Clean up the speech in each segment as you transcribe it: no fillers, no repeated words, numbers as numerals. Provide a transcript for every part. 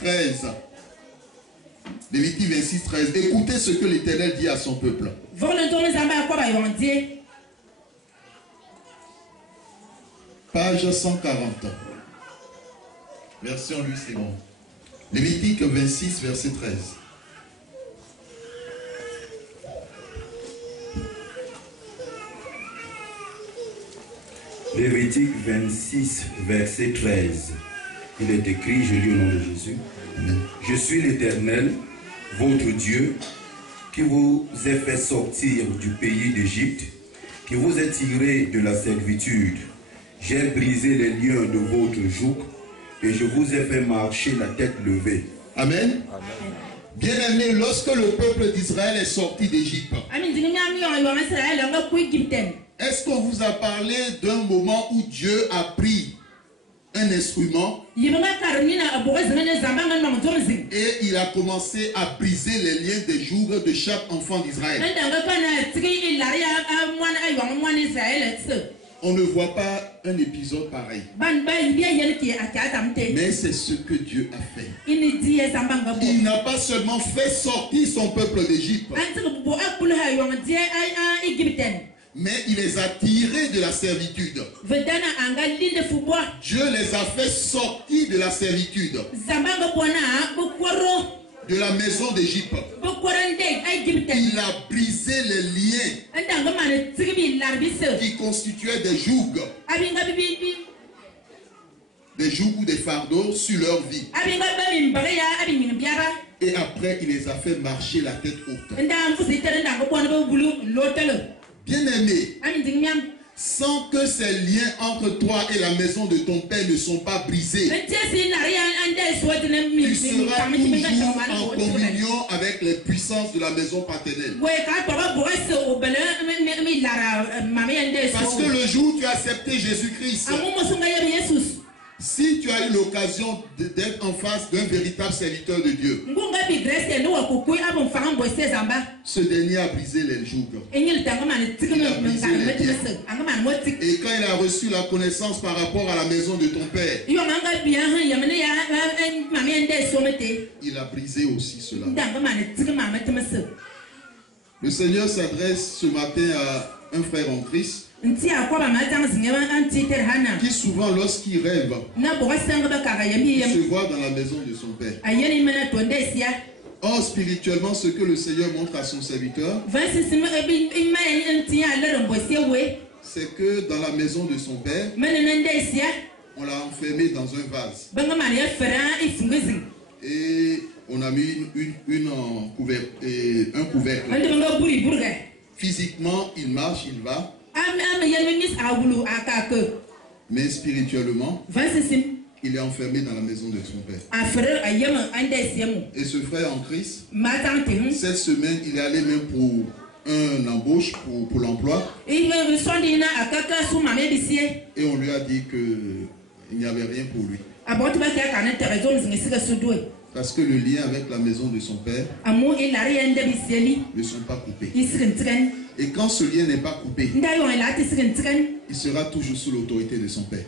13. Lévitique 26, 13. Écoutez ce que l'Éternel dit à son peuple. Page 140. Version Louis II. Lévitique 26, verset 13. Lévitique 26, verset 13. Il est écrit, je lis au nom de Jésus. Amen. Je suis l'Éternel, votre Dieu, qui vous ai fait sortir du pays d'Égypte, qui vous a tiré de la servitude. J'ai brisé les liens de votre joug et je vous ai fait marcher la tête levée. Amen. Amen. Bien-aimé, lorsque le peuple d'Israël est sorti d'Égypte, est-ce qu'on vous a parlé d'un moment où Dieu a pris un instrument et il a commencé à briser les liens des jougs de chaque enfant d'Israël? On ne voit pas un épisode pareil. Mais c'est ce que Dieu a fait. Il n'a pas seulement fait sortir son peuple d'Égypte, mais il les a tirés de la servitude. Dieu les a fait sortir de la servitude, de la maison d'Égypte. Il a brisé les liens qui constituaient des jougs ou des fardeaux sur leur vie. Et après, il les a fait marcher la tête haute. Bien-aimé, sans que ces liens entre toi et la maison de ton père ne sont pas brisés, tu seras toujours en communion avec les puissances de la maison paternelle. Parce que le jour où tu as accepté Jésus-Christ, si tu as eu l'occasion d'être en face d'un véritable serviteur de Dieu, ce dernier a brisé les jougs. Il a brisé les liens. Et quand il a reçu la connaissance par rapport à la maison de ton père, il a brisé aussi cela. Le Seigneur s'adresse ce matin à un frère en Christ qui souvent, lorsqu'il rêve, il se voit dans la maison de son père. Or, spirituellement, ce que le Seigneur montre à son serviteur, c'est que dans la maison de son père, on l'a enfermé dans un vase. Et on a mis un couvercle. Physiquement, il marche, il va. Mais spirituellement, il est enfermé dans la maison de son père. Et ce frère en Christ, cette semaine, il est allé même pour un embauche, pour l'emploi. Et on lui a dit qu'il n'y avait rien pour lui. Parce que le lien avec la maison de son père ne sont pas coupés. Et quand ce lien n'est pas coupé, il sera toujours sous l'autorité de son père.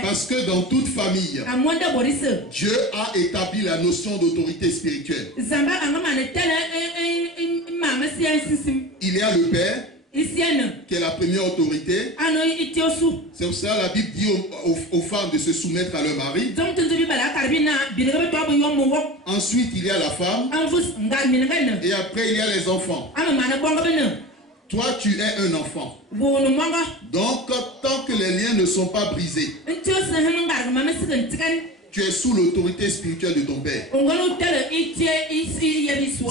Parce que dans toute famille, Dieu a établi la notion d'autorité spirituelle. Il y a le père, qui est la première autorité. C'est pour ça que la Bible dit aux femmes de se soumettre à leur mari. Ensuite, il y a la femme. Et après, il y a les enfants. Toi, tu es un enfant. Donc, tant que les liens ne sont pas brisés, tu es sous l'autorité spirituelle de ton père.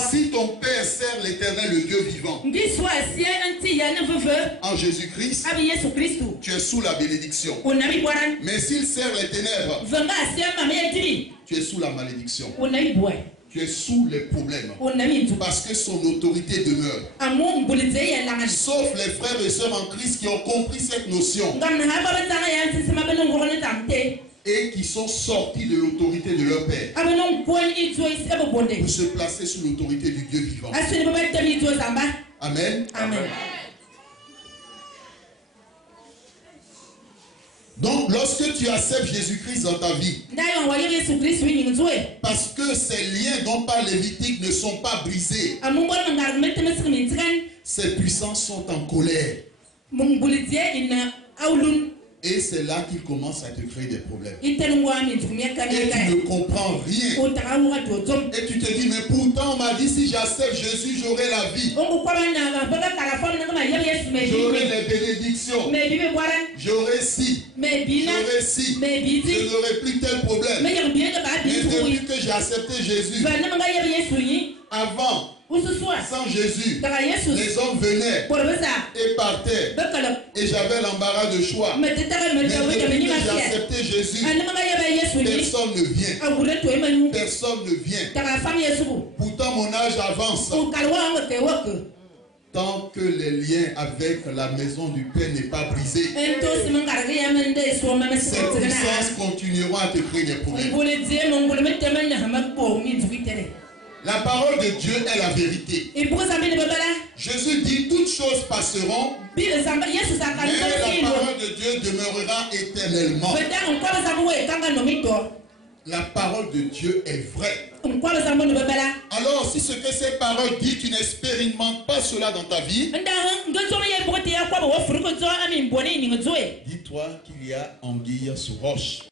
Si ton père sert l'Éternel, le Dieu vivant, en Jésus-Christ, tu es sous la bénédiction. Mais s'il sert les ténèbres, tu es sous la malédiction. Tu es sous les problèmes. Parce que son autorité demeure. Sauf les frères et sœurs en Christ qui ont compris cette notion et qui sont sortis de l'autorité de leur père pour se placer sous l'autorité du Dieu vivant. Amen. Amen. Donc, lorsque tu acceptes Jésus-Christ dans ta vie, parce que ces liens dont parle Lévitique ne sont pas brisés, ces puissances sont en colère. Et c'est là qu'il commence à te créer des problèmes. Et tu ne comprends rien. Et tu te dis, mais pourtant on m'a dit si j'accepte Jésus, j'aurai la vie. J'aurai les bénédictions. J'aurai ci. J'aurai ci. Je n'aurai plus tel problème. Mais depuis que j'ai accepté Jésus, avant, sans Jésus, les hommes venaient et partaient et j'avais l'embarras de choix. Mais depuis que j'ai accepté Jésus, personne ne vient. Personne ne vient. Pourtant mon âge avance. Tant que les liens avec la maison du Père n'est pas brisé, ces puissances continueront à te créer des problèmes. La parole de Dieu est la vérité. Jésus dit toutes choses passeront, mais la parole de Dieu demeurera éternellement. La parole de Dieu est vraie. Alors si ce que ces paroles disent, tu n'expérimentes pas cela dans ta vie, dis-toi qu'il y a anguille sous roche.